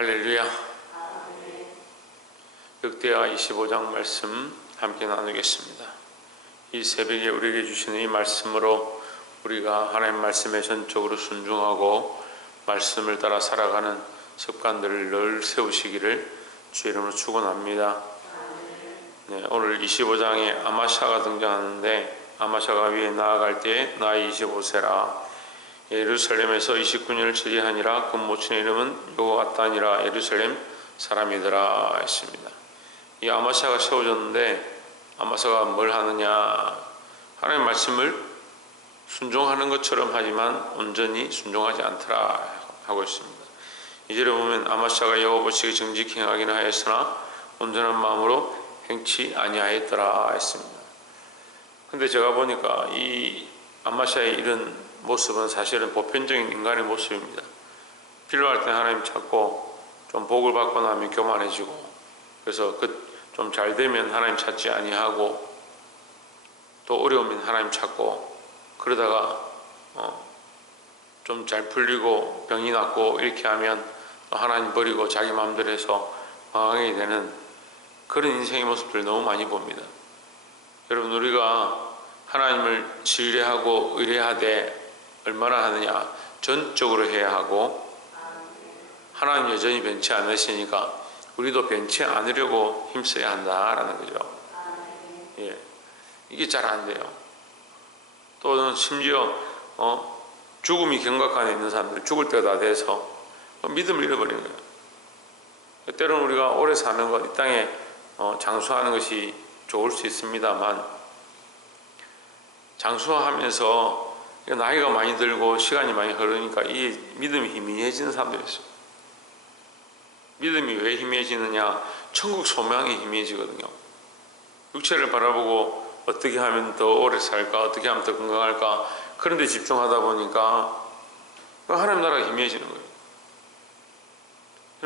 할렐루야. 역대하 25장 말씀 함께 나누겠습니다. 이 새벽에 우리에게 주시는 이 말씀으로 우리가 하나님 말씀에 전적으로 순종하고 말씀을 따라 살아가는 습관들을 늘 세우시기를 주의 이름으로 축원합니다. 네, 오늘 25장에 아마샤가 등장하는데, 아마샤가 위에 나아갈 때에 나이 25세라 예루살렘에서 29년을 처리하니라. 그 모친의 이름은 요아단이라 예루살렘 사람이더라 했습니다. 이 아마샤가 세워졌는데, 아마샤가 뭘 하느냐, 하나님의 말씀을 순종하는 것처럼 하지만 온전히 순종하지 않더라 하고 있습니다. 이절에 보면 아마샤가 여호와 보시기에 정직히 행하기는 하였으나 온전한 마음으로 행치 아니하였더라 했습니다. 근데 제가 보니까 이 아마샤의 이런 모습은 사실은 보편적인 인간의 모습입니다. 필요할 때 하나님 찾고 좀 복을 받고 나면 교만해지고, 그래서 좀 잘 되면 하나님 찾지 아니하고, 또 어려우면 하나님 찾고, 그러다가 좀 잘 풀리고 병이 낫고 이렇게 하면 또 하나님 버리고 자기 마음대로 해서 망하게 되는 그런 인생의 모습들을 너무 많이 봅니다. 여러분, 우리가 하나님을 신뢰하고 의뢰하되 얼마나 하느냐? 전적으로 해야 하고, 하나님 여전히 변치 않으시니까 우리도 변치 않으려고 힘써야 한다라는 거죠. 예, 이게 잘 안 돼요. 또는 심지어 죽음이 경각간에 있는 사람들, 죽을 때가 다 돼서 믿음을 잃어버리는 거예요. 때로는 우리가 오래 사는 것, 이 땅에 장수하는 것이 좋을 수 있습니다만, 장수하면서 나이가 많이 들고 시간이 많이 흐르니까 이 믿음이 희미해지는 사람들이 있어요. 믿음이 왜 희미해지느냐? 천국 소망이 희미해지거든요. 육체를 바라보고 어떻게 하면 더 오래 살까, 어떻게 하면 더 건강할까, 그런 데 집중하다 보니까 하나님 나라가 희미해지는 거예요.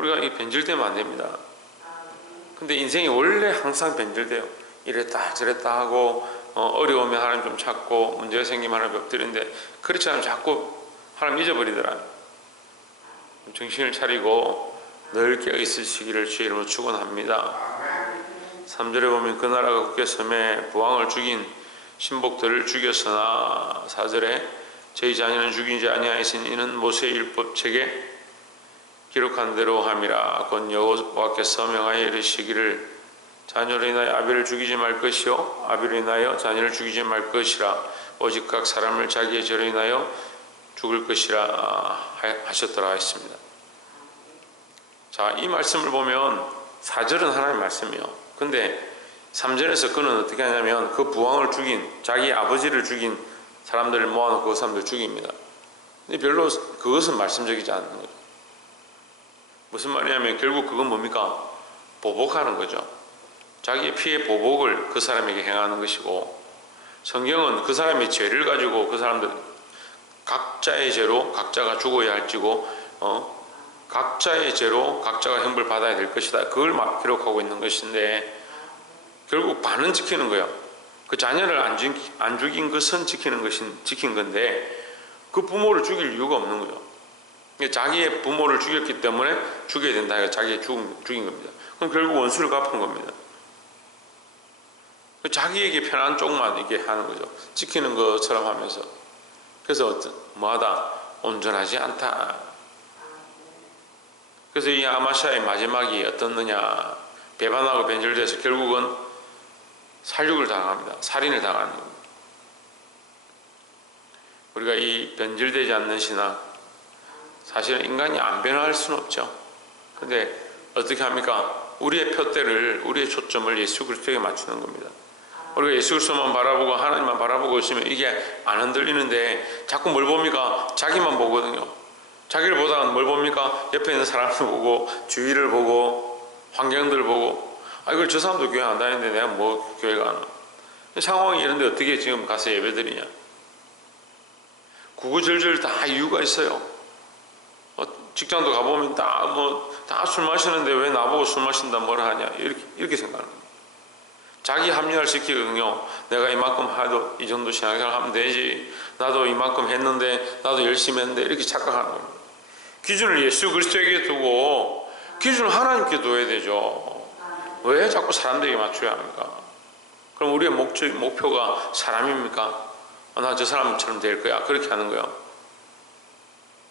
우리가 이 변질되면 안 됩니다. 근데 인생이 원래 항상 변질돼요. 이랬다 저랬다 하고, 어려우면 하나님 좀 찾고, 문제가 생기면 하나님 엎드리는데, 그렇지 않으면 자꾸 하나님 잊어버리더라. 정신을 차리고 늘 깨어있으시기를 주의 이름으로 축원합니다. 3절에 보면 그 나라가 굳게 섬에 부왕을 죽인 신복들을 죽였으나, 4절에 저희 자녀는 죽이지 아니하였으니 이는 모세의 율법책에 기록한 대로 함이라. 곧 여호와께서 명하여 이르시기를 자녀로 인하여 아비를 죽이지 말 것이요 아비로 인하여 자녀를 죽이지 말 것이라. 오직 각 사람을 자기의 죄로 인하여 죽을 것이라 하셨더라 했습니다. 자, 이 말씀을 보면 4절은 하나님의 말씀이에요. 근데 3절에서 그는 어떻게 하냐면, 그 부왕을 죽인, 자기 아버지를 죽인 사람들을 모아놓고 그 사람들을 죽입니다. 근데 별로 그것은 말씀적이지 않는 거죠. 무슨 말이냐면 결국 그건 뭡니까? 보복하는 거죠. 자기의 피의 보복을 그 사람에게 행하는 것이고, 성경은 그 사람의 죄를 가지고 그 사람들 각자의 죄로 각자가 죽어야 할지고, 각자의 죄로 각자가 형벌 받아야 될 것이다, 그걸 막 기록하고 있는 것인데, 결국 반은 지키는 거예요. 그 자녀를 안 죽인 것은 지킨 건데, 그 부모를 죽일 이유가 없는 거죠. 자기의 부모를 죽였기 때문에 죽여야 된다 해서 자기가 죽인 겁니다. 그럼 결국 원수를 갚은 겁니다. 자기에게 편한 쪽만 이렇게 하는 거죠. 지키는 것처럼 하면서. 그래서 뭐하다? 온전하지 않다. 그래서 이 아마샤의 마지막이 어떻느냐? 배반하고 변질돼서 결국은 살육을 당합니다. 살인을 당하는 겁니다. 우리가 이 변질되지 않는 신앙, 사실은 인간이 안 변화할 수는 없죠. 근데 어떻게 합니까? 우리의 표대를, 우리의 초점을 예수 그리스도에 맞추는 겁니다. 우리가 예수 그리스도만 바라보고 하나님만 바라보고 있으면 이게 안 흔들리는데, 자꾸 뭘 봅니까? 자기만 보거든요. 자기를 보다가 뭘 봅니까? 옆에 있는 사람을 보고, 주위를 보고, 환경들을 보고, 이걸 저 사람도 교회 안 다니는데 내가 뭐 교회 가나? 상황이 이런데 어떻게 지금 가서 예배드리냐? 구구절절 다 이유가 있어요. 직장도 가보면 다 술 마시는데 왜 나보고 술 마신다 뭐라 하냐, 이렇게 생각하는 거예요. 자기 합리화를 시키거든요. 내가 이만큼 하도 이 정도 신앙생활 하면 되지, 나도 이만큼 했는데, 나도 열심히 했는데, 이렇게 착각하는 거예요. 기준을 예수 그리스도에게 두고 기준을 하나님께 둬야 되죠. 왜 자꾸 사람들에게 맞춰야 합니까? 그럼 우리의 목표가 사람입니까? 나 저 사람처럼 될 거야, 그렇게 하는 거예요.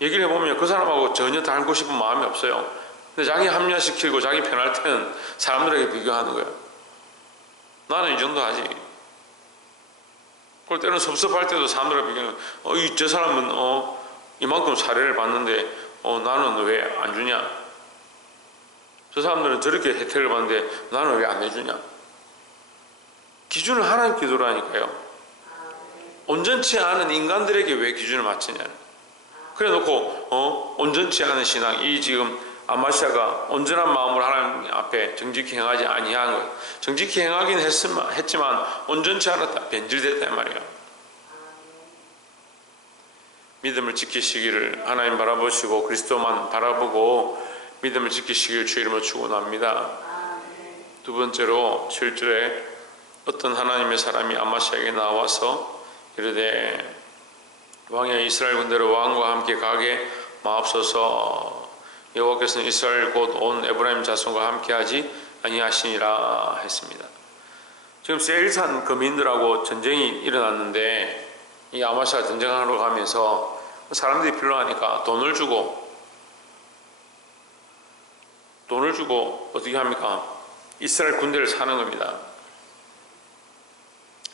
얘기를 해보면 그 사람하고 전혀 닮고 싶은 마음이 없어요. 근데 자기 합리화시키고 자기 편할 때는 사람들에게 비교하는 거예요. 나는 이 정도 하지. 그럴 때는 섭섭할 때도 사람들에게 비교하는, 저 사람은 이만큼 사례를 봤는데 나는 왜 안 주냐? 저 사람들은 저렇게 혜택을 받는데 나는 왜 안 해주냐? 기준을 하나님께 두라니까요. 온전치 않은 인간들에게 왜 기준을 맞추냐? 그래 놓고 온전치 않은 신앙, 이 지금 아마시아가 온전한 마음으로 하나님 앞에 정직히 행하지 아니한 거예요. 정직히 행하긴 했지만 온전치 않았다, 변질됐다 말이에요. 믿음을 지키시기를 하나님 바라보시고 그리스도만 바라보고 믿음을 지키시기를 주의 이름으로 축원합니다. 두 번째로 7절에 어떤 하나님의 사람이 아마시아에게 나와서 이르되 왕의 이스라엘 군대로 왕과 함께 가게 마옵소서. 여호와께서는 이스라엘 곧 온 에브라임 자손과 함께하지 아니하시니라 했습니다. 지금 세일산 거민들하고 전쟁이 일어났는데 이 아마시아가 전쟁하러 가면서 사람들이 필요하니까 돈을 주고 어떻게 합니까? 이스라엘 군대를 사는 겁니다.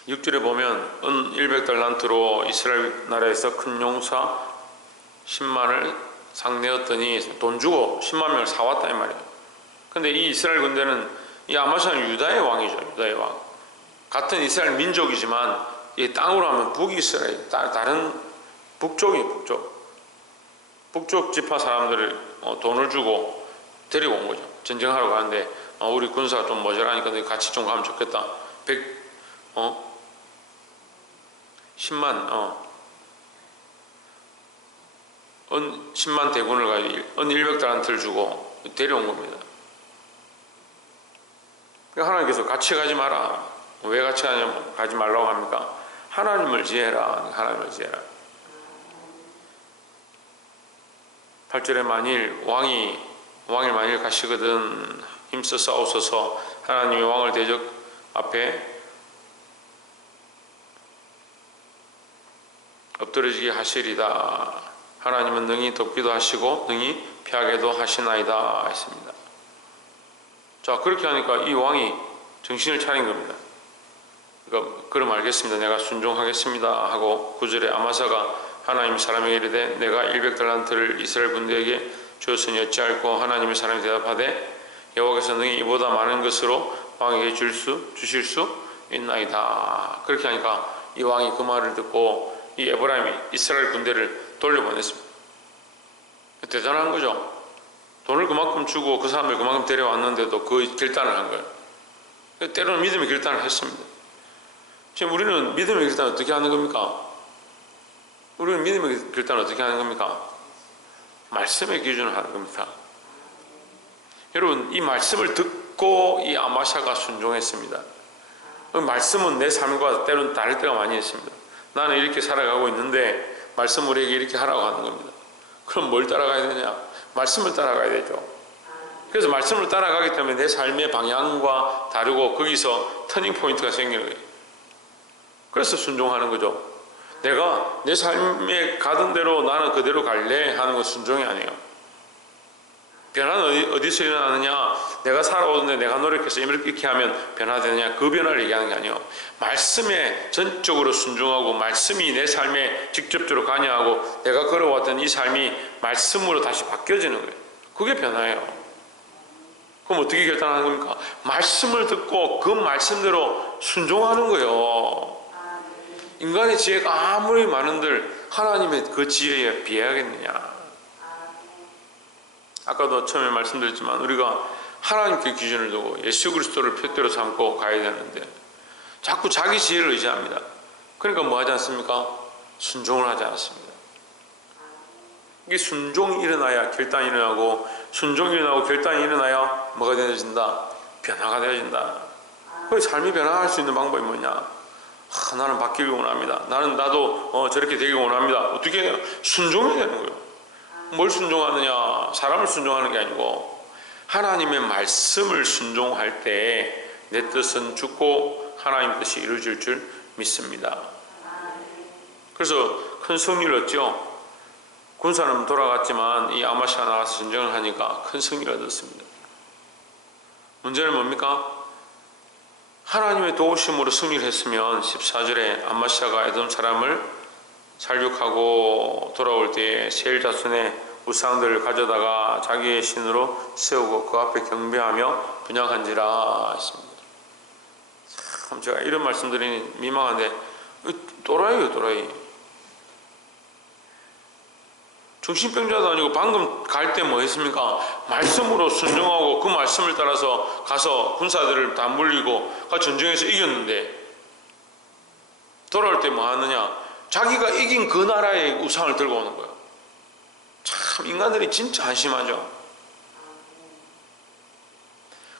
6절에 보면 은 100달란트로 이스라엘 나라에서 큰 용사 10만을 상내었더니 돈 주고 10만 명을 사왔다 이 말이에요. 근데 이 이스라엘 군대는 이 아마시아는 유다의 왕이죠. 유다의 왕. 같은 이스라엘 민족이지만 이 땅으로 하면 북이스라엘, 다른 북쪽이에요. 북쪽 지파 사람들을 돈을 주고 데리고 온 거죠. 전쟁하러 가는데 우리 군사가 좀 모자라니까 같이 좀 가면 좋겠다. 10만 대군을 가지고 100달란트를 주고 데려온 겁니다. 그러니까 하나님께서 같이 가지 마라. 왜 같이 가지 말라고 합니까? 하나님을 지혜라. 하나님을 지혜라. 8절에 만일 왕이 만일 가시거든 힘써 싸우소서. 하나님의 왕을 대적 앞에 엎드러지게 하시리다. 하나님은 능히 돕기도 하시고 능히 피하게도 하시나이다 했습니다. 자, 그렇게 하니까 이 왕이 정신을 차린 겁니다. 그러니까 그럼 알겠습니다. 내가 순종하겠습니다 하고 9절에 아마사가 하나님 사람에게 이르되 내가 100달란트를 이스라엘 군대에게 주었으니 어찌할꼬 하나님의 사람이 대답하되 여호와께서 능히 이보다 많은 것으로 왕에게 주실 수 있나이다. 그렇게 하니까 이 왕이 그 말을 듣고 이 에브라임이 이스라엘 군대를 돌려보냈습니다. 대단한 거죠. 돈을 그만큼 주고 그 사람을 그만큼 데려왔는데도 그 결단을 한 거예요. 때로는 믿음의 결단을 했습니다. 지금 우리는 믿음의 결단을 어떻게 하는 겁니까? 우리는 믿음의 결단을 어떻게 하는 겁니까? 말씀의 기준을 하는 겁니다. 여러분, 이 말씀을 듣고 이 아마샤가 순종했습니다. 말씀은 내 삶과 때로는 다를 때가 많이 있습니다. 나는 이렇게 살아가고 있는데 말씀 우리에게 이렇게 하라고 하는 겁니다. 그럼 뭘 따라가야 되냐? 말씀을 따라가야 되죠. 그래서 말씀을 따라가기 때문에 내 삶의 방향과 다르고 거기서 터닝 포인트가 생기는 거예요. 그래서 순종하는 거죠. 내가 내 삶에 가던 대로 나는 그대로 갈래 하는 건 순종이 아니에요. 변화는 어디서 일어나느냐? 내가 살아오는데 내가 노력해서 이렇게 하면 변화되느냐? 그 변화를 얘기하는 게 아니에요. 말씀에 전적으로 순종하고 말씀이 내 삶에 직접적으로 관여하고 내가 걸어왔던 이 삶이 말씀으로 다시 바뀌어지는 거예요. 그게 변화예요. 그럼 어떻게 결단하는 겁니까? 말씀을 듣고 그 말씀대로 순종하는 거예요. 인간의 지혜가 아무리 많은들 하나님의 그 지혜에 비하겠느냐? 아까도 처음에 말씀드렸지만 우리가 하나님께 기준을 두고 예수 그리스도를 표대로 삼고 가야 되는데 자꾸 자기 지혜를 의지합니다. 그러니까 뭐 하지 않습니까? 순종을 하지 않습니다. 이게 순종이 일어나야 결단이 일어나고 순종이 일어나고 결단이 일어나야 뭐가 되어진다? 변화가 되어진다. 그 삶이 변화할 수 있는 방법이 뭐냐? 나는 바뀌길 원합니다. 나도 저렇게 되길 원합니다. 어떻게 해요? 순종이 되는 거예요. 뭘 순종하느냐? 사람을 순종하는 게 아니고 하나님의 말씀을 순종할 때 내 뜻은 죽고 하나님 뜻이 이루어질 줄 믿습니다. 그래서 큰 승리를 얻죠. 군사는 돌아갔지만 이 아마시아가 나가서 전쟁을 하니까 큰 승리를 얻었습니다. 문제는 뭡니까? 하나님의 도우심으로 승리를 했으면 14절에 아마시아가 에돔 사람을 살육하고 돌아올 때에 세일 자손의 우상들을 가져다가 자기의 신으로 세우고 그 앞에 경배하며 분향한지라 했습니다. 참 제가 이런 말씀드리니 민망한데 또라이예요, 또라이. 정신병자도 아니고 방금 갈 때 뭐 했습니까? 말씀으로 순종하고 그 말씀을 따라서 가서 군사들을 다 물리고 가 전쟁에서 이겼는데 돌아올 때 뭐 하느냐? 자기가 이긴 그 나라의 우상을 들고 오는 거예요. 참 인간들이 진짜 한심하죠.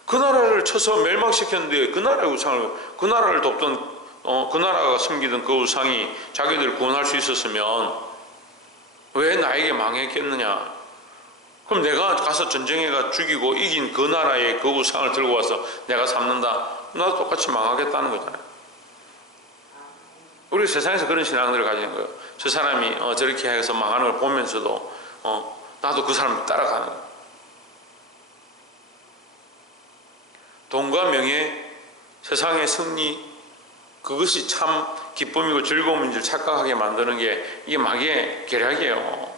그 나라를 쳐서 멸망시켰는데 그 나라의 우상을, 그 나라를 돕던 그 나라가 섬기던 그 우상이 자기들 구원할 수 있었으면 왜 나에게 망했겠느냐? 그럼 내가 가서 전쟁에 가 죽이고 이긴 그 나라의 그 우상을 들고 와서 내가 삼는다? 나도 똑같이 망하겠다는 거잖아요. 우리 세상에서 그런 신앙들을 가지는 거예요. 저 사람이 저렇게 해서 망하는 걸 보면서도 나도 그 사람을 따라가는 거예요. 돈과 명예, 세상의 승리, 그것이 참 기쁨이고 즐거움인 줄 착각하게 만드는 게 이게 마귀의 계략이에요.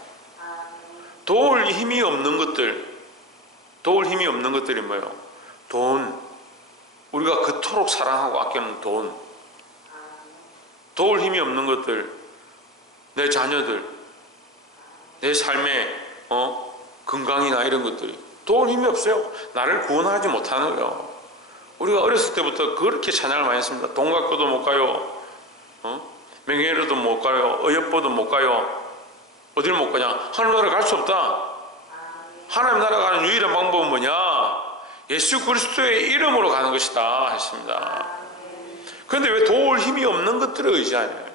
도울 힘이 없는 것들, 도울 힘이 없는 것들이 뭐예요? 돈, 우리가 그토록 사랑하고 아끼는 돈, 도울 힘이 없는 것들, 내 자녀들, 내 삶의 건강이나 이런 것들이 도울 힘이 없어요. 나를 구원하지 못하는 거예요. 우리가 어렸을 때부터 그렇게 찬양을 많이 했습니다. 돈 갖고도 못 가요. 명예로도 못 가요. 어여뻐도 못 가요. 어딜 못 가냐? 하나님 나라 갈 수 없다. 하나님 나라 가는 유일한 방법은 뭐냐? 예수 그리스도의 이름으로 가는 것이다 했습니다. 그런데 왜 도울 힘이 없는 것들을 의지하냐?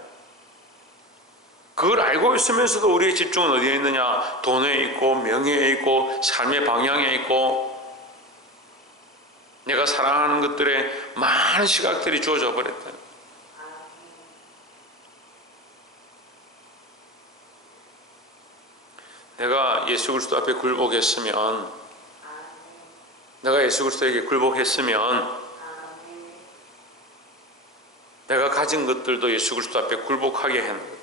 그걸 알고 있으면서도 우리의 집중은 어디에 있느냐? 돈에 있고 명예에 있고 삶의 방향에 있고 내가 사랑하는 것들에 많은 시각들이 주어져 버렸다. 내가 예수 그리스도 앞에 굴복했으면, 내가 예수 그리스도에게 굴복했으면 내가 가진 것들도 예수 그리스도 앞에 굴복하게 하는 거예요.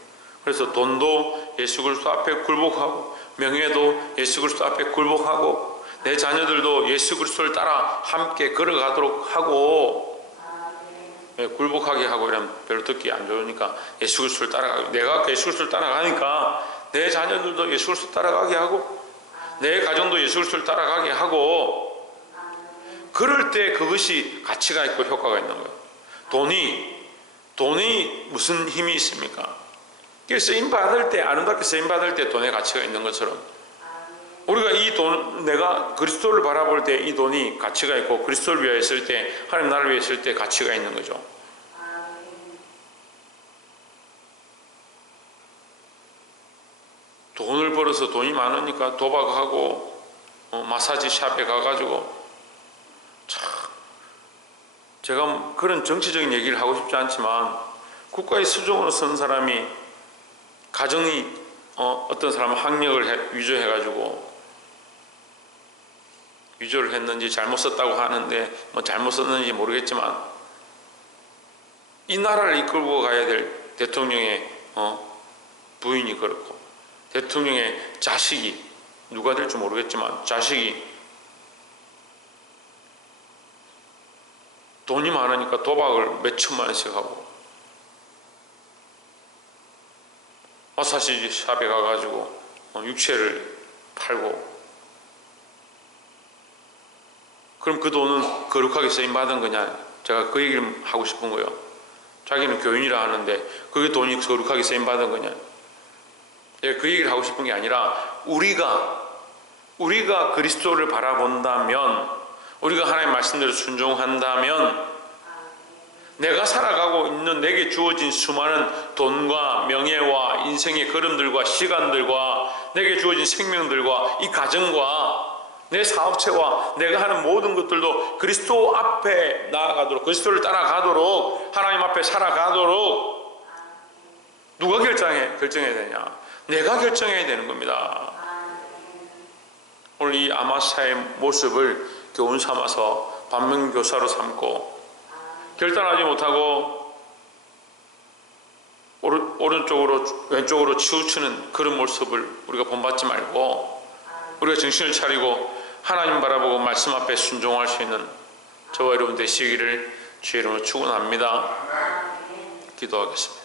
그래서 돈도 예수 그리스도 앞에 굴복하고 명예도 예수 그리스도 앞에 굴복하고 내 자녀들도 예수 그리스도를 따라 함께 걸어가도록 하고 굴복하게 하고 이러면 별로 듣기 안 좋으니까 예수 그리스도를 따라가고 내가 예수 그리스도를 따라가니까 내 자녀들도 예수 그리스도 따라가게 하고 내 가정도 예수 그리스도를 따라가게 하고 그럴 때 그것이 가치가 있고 효과가 있는 거예요. 돈이 무슨 힘이 있습니까? 쓰임받을 때 아름답게 쓰임받을 때 돈의 가치가 있는 것처럼 우리가 이 돈, 내가 그리스도를 바라볼 때 이 돈이 가치가 있고 그리스도를 위하여 쓸 때, 하나님 나라를 위해 쓸 때 가치가 있는 거죠. 돈을 벌어서 돈이 많으니까 도박하고 마사지 샵에 가가지고 참 제가 그런 정치적인 얘기를 하고 싶지 않지만 국가의 수종으로 쓴 사람이 가정이 어떤 사람은 학력을 위조해가지고 위조를 했는지 잘못 썼다고 하는데 뭐 잘못 썼는지 모르겠지만 이 나라를 이끌고 가야 될 대통령의 부인이 그렇고 대통령의 자식이 누가 될지 모르겠지만 자식이 돈이 많으니까 도박을 몇 천만 원씩 하고 마사지 샵에 가가지고 육체를 팔고 그럼 그 돈은 거룩하게 쓰임받은 거냐? 제가 그 얘기를 하고 싶은 거예요. 자기는 교인이라 하는데 그게 돈이 거룩하게 쓰임받은 거냐? 제가 그 얘기를 하고 싶은 게 아니라 우리가 그리스도를 바라본다면 우리가 하나님의 말씀대로 순종한다면 내가 살아가고 있는 내게 주어진 수많은 돈과 명예와 인생의 걸음들과 시간들과 내게 주어진 생명들과 이 가정과 내 사업체와 내가 하는 모든 것들도 그리스도 앞에 나아가도록, 그리스도를 따라가도록, 하나님 앞에 살아가도록 누가 결정해야 되냐? 내가 결정해야 되는 겁니다. 오늘 이 아마사의 모습을 교훈 삼아서 반면교사로 삼고, 결단하지 못하고 오른쪽으로 왼쪽으로 치우치는 그런 모습을 우리가 본받지 말고, 우리가 정신을 차리고 하나님 바라보고 말씀 앞에 순종할 수 있는 저와 여러분 되시기를 주의 이름으로 축원합니다. 기도하겠습니다.